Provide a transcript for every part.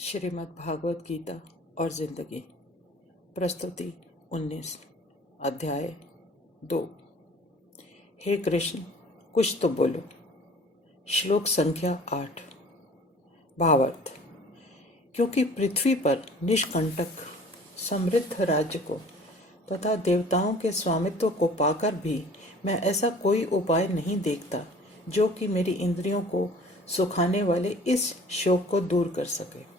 श्रीमद् भागवत गीता और जिंदगी। प्रस्तुति 19। अध्याय 2। हे कृष्ण, कुछ तो बोलो। श्लोक संख्या 8। भावार्थ। क्योंकि पृथ्वी पर निष्कंटक समृद्ध राज्य को तथा देवताओं के स्वामित्व को पाकर भी मैं ऐसा कोई उपाय नहीं देखता जो कि मेरी इंद्रियों को सुखाने वाले इस शोक को दूर कर सके।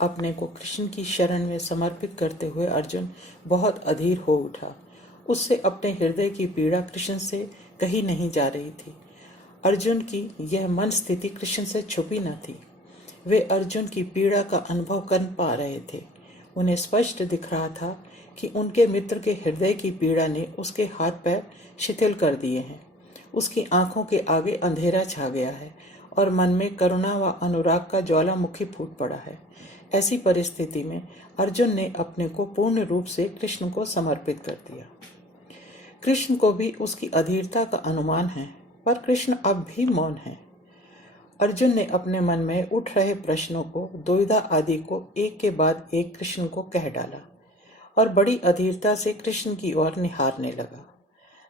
अपने को कृष्ण की शरण में समर्पित करते हुए अर्जुन बहुत अधीर हो उठा। उससे अपने हृदय की पीड़ा कृष्ण से कहीं नहीं जा रही थी। अर्जुन की यह मन स्थिति कृष्ण से छुपी न थी। वे अर्जुन की पीड़ा का अनुभव कर पा रहे थे। उन्हें स्पष्ट दिख रहा था कि उनके मित्र के हृदय की पीड़ा ने उसके हाथ पैर शिथिल कर दिए हैं। उसकी आंखों के आगे अंधेरा छा गया है और मन में करुणा व अनुराग का ज्वालामुखी फूट पड़ा है। ऐसी परिस्थिति में अर्जुन ने अपने को पूर्ण रूप से कृष्ण को समर्पित कर दिया। कृष्ण को भी उसकी अधीरता का अनुमान है, पर कृष्ण अब भी मौन है। अर्जुन ने अपने मन में उठ रहे प्रश्नों को, दुविधा आदि को एक के बाद एक कृष्ण को कह डाला और बड़ी अधीरता से कृष्ण की ओर निहारने लगा।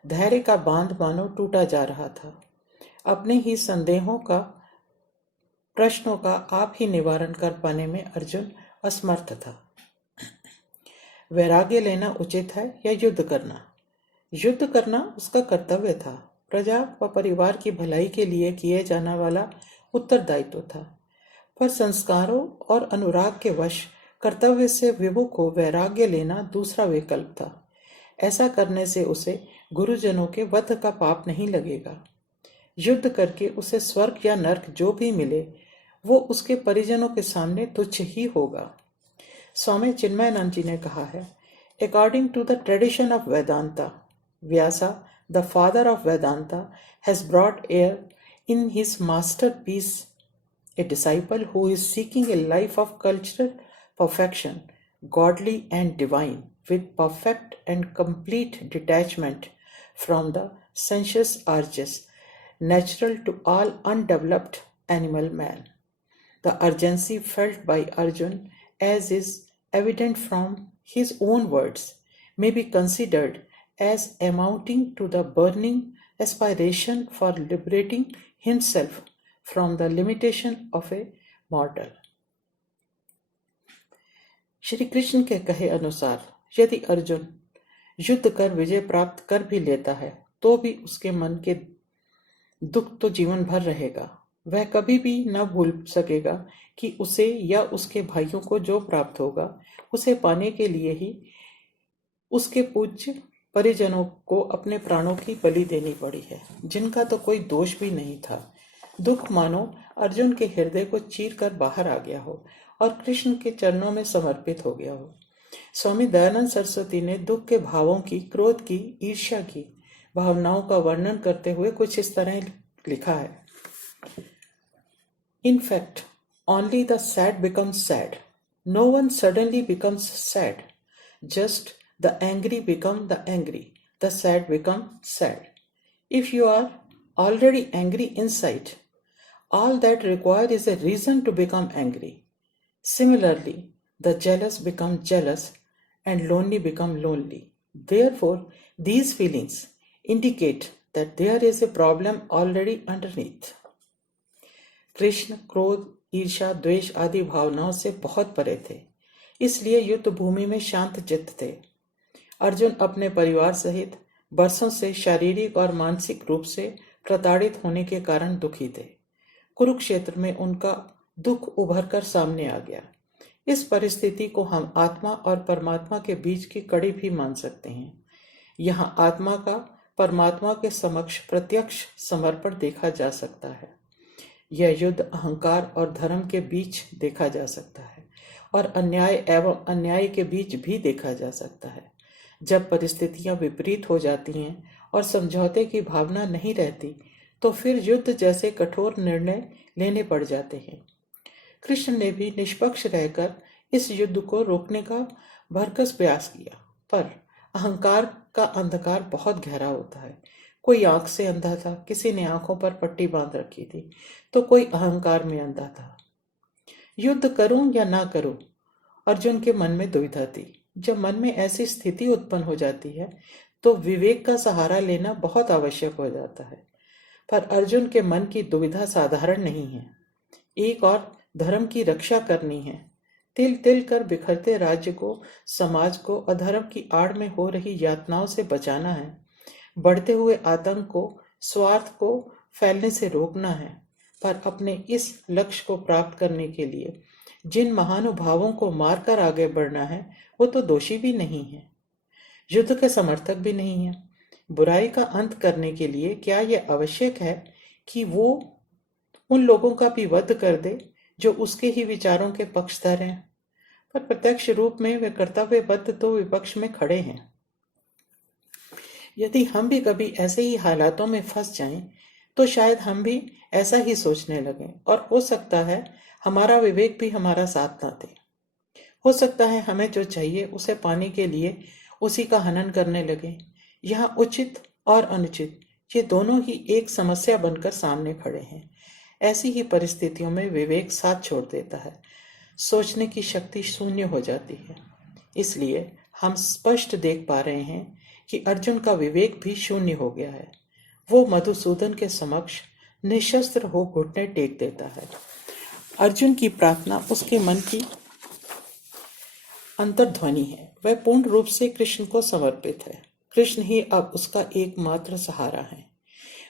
धैर्य का बांध मानो टूटा जा रहा था। अपने ही संदेहों का, प्रश्नों का आप ही निवारण कर पाने में अर्जुन असमर्थ था। वैराग्य लेना उचित है या युद्ध करना? युद्ध करना उसका कर्तव्य था। प्रजा व परिवार की भलाई के लिए किए जाने वाला उत्तरदायित्व था। पर संस्कारों और अनुराग के वश कर्तव्य से विमुख हो वैराग्य लेना दूसरा विकल्प था। ऐसा करने से उसे गुरुजनों के वध का पाप नहीं लगेगा। युद्ध करके उसे स्वर्ग या नर्क जो भी मिले वो उसके परिजनों के सामने तुच्छ ही होगा। स्वामी चिन्मयानंद जी ने कहा है, according to the tradition of Vedanta, Vyasa the father of Vedanta has brought air in his masterpiece a disciple who is seeking a life of cultural perfection, godly and divine, with perfect and complete detachment from the sensuous urges natural to all undeveloped animal man. The urgency felt by Arjun, as is evident from his own words, may be considered as amounting to the burning aspiration for liberating himself from the limitation of a mortal. Shri Krishna के कहे अनुसार यदि अर्जुन युद्ध कर विजय प्राप्त कर भी लेता है तो भी उसके मन के दुख तो जीवन भर रहेगा। वह कभी भी न भूल सकेगा कि उसे या उसके भाइयों को जो प्राप्त होगा उसे पाने के लिए ही उसके पूज्य परिजनों को अपने प्राणों की बलि देनी पड़ी है, जिनका तो कोई दोष भी नहीं था। दुख मानो अर्जुन के हृदय को चीर कर बाहर आ गया हो और कृष्ण के चरणों में समर्पित हो गया हो। स्वामी दयानंद सरस्वती ने दुख के भावों की, क्रोध की, ईर्ष्या की भावनाओं का वर्णन करते हुए कुछ इस तरह लिखा है, In fact, only the sad becomes sad. No one suddenly becomes sad. Just the angry become the angry. The sad become sad. If you are already angry inside, all that required is a reason to become angry. Similarly, the jealous become jealous and lonely become lonely. Therefore, these feelings indicate that there is a problem already underneath. Krishna क्रोध, ईर्ष्या, द्वेष आदि भावनाओं से बहुत परे थे, इसलिए युद्ध भूमि में शांत चित्त थे। अर्जुन अपने परिवार सहित वर्षों से शारीरिक और मानसिक रूप से प्रताड़ित होने के कारण दुखी थे। कुरुक्षेत्र में उनका दुख उभर कर सामने आ गया। इस परिस्थिति को हम आत्मा और परमात्मा के बीच की कड़ी भी मान सकते हैं। यहाँ आत्मा का परमात्मा के समक्ष प्रत्यक्ष समर्पण देखा जा सकता है। यह युद्ध अहंकार और धर्म के बीच देखा जा सकता है और अन्याय एवं अन्याय के बीच भी देखा जा सकता है। जब परिस्थितियां विपरीत हो जाती हैं और समझौते की भावना नहीं रहती तो फिर युद्ध जैसे कठोर निर्णय लेने पड़ जाते हैं। कृष्ण ने भी निष्पक्ष रहकर इस युद्ध को रोकने का भरकस प्रयास किया, पर अहंकार का अंधकार बहुत गहरा होता है। कोई आंख से अंधा था, किसी ने आंखों पर पट्टी बांध रखी थी, तो कोई अहंकार में अंधा था। युद्ध करूं या ना करूं, अर्जुन के मन में दुविधा थी। जब मन में ऐसी स्थिति उत्पन्न हो जाती है तो विवेक का सहारा लेना बहुत आवश्यक हो जाता है। पर अर्जुन के मन की दुविधा साधारण नहीं है। एक और धर्म की रक्षा करनी है। तिल तिल कर बिखरते राज्य को, समाज को अधर्म की आड़ में हो रही यातनाओं से बचाना है। बढ़ते हुए आतंक को, स्वार्थ को फैलने से रोकना है। पर अपने इस लक्ष्य को प्राप्त करने के लिए जिन महानुभावों को मारकर आगे बढ़ना है वो तो दोषी भी नहीं है, युद्ध के समर्थक भी नहीं है। बुराई का अंत करने के लिए क्या यह आवश्यक है कि वो उन लोगों का भी वध कर दे जो उसके ही विचारों के पक्षधर हैं? पर प्रत्यक्ष रूप में वे कर्तव्यबद्ध तो विपक्ष में खड़े हैं। यदि हम भी कभी ऐसे ही हालातों में फंस जाएं, तो शायद हम भी ऐसा ही सोचने लगें और हो सकता है हमारा विवेक भी हमारा साथ ना दे। हो सकता है हमें जो चाहिए उसे पाने के लिए उसी का हनन करने लगे। यहाँ उचित और अनुचित ये दोनों ही एक समस्या बनकर सामने खड़े हैं। ऐसी ही परिस्थितियों में विवेक साथ छोड़ देता है, सोचने की शक्ति शून्य हो जाती है। इसलिए हम स्पष्ट देख पा रहे हैं कि अर्जुन का विवेक भी शून्य हो गया है। वो मधुसूदन के समक्ष निशस्त्र हो घुटने टेक देता है। अर्जुन की प्रार्थना उसके मन की अंतर्ध्वनि है। वह पूर्ण रूप से कृष्ण को समर्पित है। कृष्ण ही अब उसका एकमात्र सहारा है।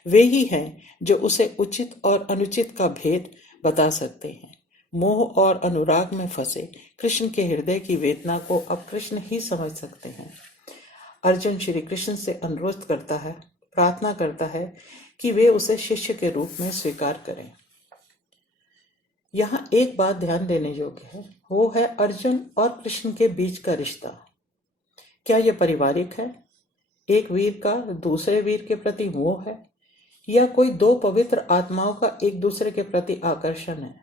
वे ही हैं जो उसे उचित और अनुचित का भेद बता सकते हैं। मोह और अनुराग में फंसे कृष्ण के हृदय की वेदना को अब कृष्ण ही समझ सकते हैं। अर्जुन श्री कृष्ण से अनुरोध करता है, प्रार्थना करता है कि वे उसे शिष्य के रूप में स्वीकार करें। यहाँ एक बात ध्यान देने योग्य है, वो है अर्जुन और कृष्ण के बीच का रिश्ता। क्या यह पारिवारिक है? एक वीर का दूसरे वीर के प्रति मोह है, या कोई दो पवित्र आत्माओं का एक दूसरे के प्रति आकर्षण है?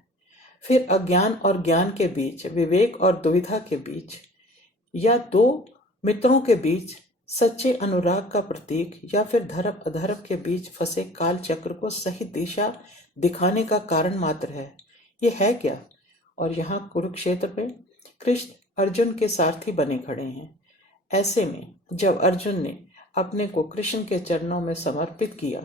फिर अज्ञान और ज्ञान के बीच, विवेक और दुविधा के बीच, या दो मित्रों के बीच सच्चे अनुराग का प्रतीक, या फिर धर्म अधर्म के बीच फंसे काल चक्र को सही दिशा दिखाने का कारण मात्र है? ये है क्या? और यहाँ कुरुक्षेत्र में कृष्ण अर्जुन के सारथी बने खड़े हैं। ऐसे में जब अर्जुन ने अपने को कृष्ण के चरणों में समर्पित किया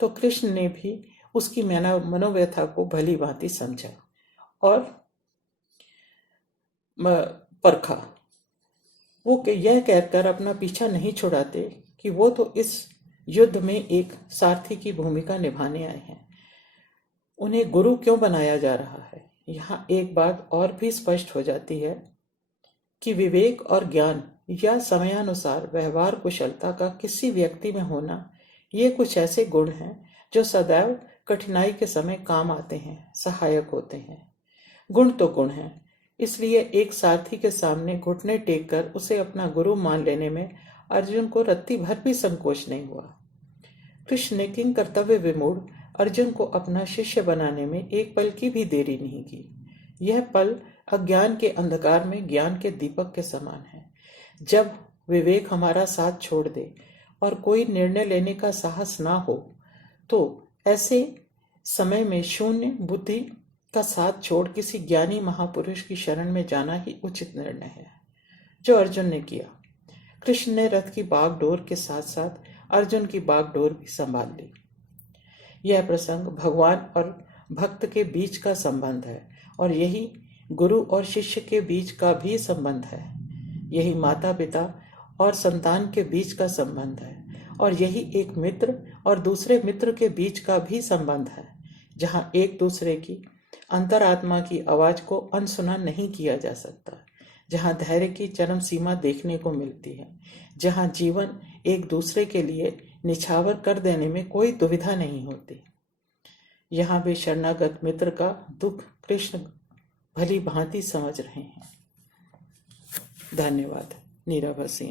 तो कृष्ण ने भी उसकी मनोव्यथा को भली भांति समझा और परखा। वो यह कहकर अपना पीछा नहीं छुड़ाते कि वो तो इस युद्ध में एक सारथी की भूमिका निभाने आए हैं। उन्हें गुरु क्यों बनाया जा रहा है? यहाँ एक बात और भी स्पष्ट हो जाती है कि विवेक और ज्ञान या समयानुसार व्यवहार कुशलता का किसी व्यक्ति में होना, ये कुछ ऐसे गुण हैं जो सदैव कठिनाई के समय काम आते हैं, सहायक होते हैं। गुण तो गुण हैं, इसलिए एक सारथी के सामने घुटने टेक कर उसे अपना गुरु मान लेने में अर्जुन को रत्ती भर भी संकोच नहीं हुआ। कृष्ण ने किंग कर्तव्य विमूढ़ अर्जुन को अपना शिष्य बनाने में एक पल की भी देरी नहीं की। यह पल अज्ञान के अंधकार में ज्ञान के दीपक के समान है। जब विवेक हमारा साथ छोड़ दे और कोई निर्णय लेने का साहस ना हो, तो ऐसे समय में शून्य बुद्धि का साथ छोड़ किसी ज्ञानी महापुरुष की शरण में जाना ही उचित निर्णय है, जो अर्जुन ने किया। कृष्ण ने रथ की बागडोर के साथ साथ अर्जुन की बागडोर भी संभाल ली। यह प्रसंग भगवान और भक्त के बीच का संबंध है, और यही गुरु और शिष्य के बीच का भी संबंध है। यही माता पिता और संतान के बीच का संबंध है, और यही एक मित्र और दूसरे मित्र के बीच का भी संबंध है, जहाँ एक दूसरे की अंतरात्मा की आवाज को अनसुना नहीं किया जा सकता, जहाँ धैर्य की चरम सीमा देखने को मिलती है, जहाँ जीवन एक दूसरे के लिए निछावर कर देने में कोई दुविधा नहीं होती। यहाँ भी शरणागत मित्र का दुख कृष्ण भली भांति समझ रहे हैं। धन्यवाद। नीरा भसीन।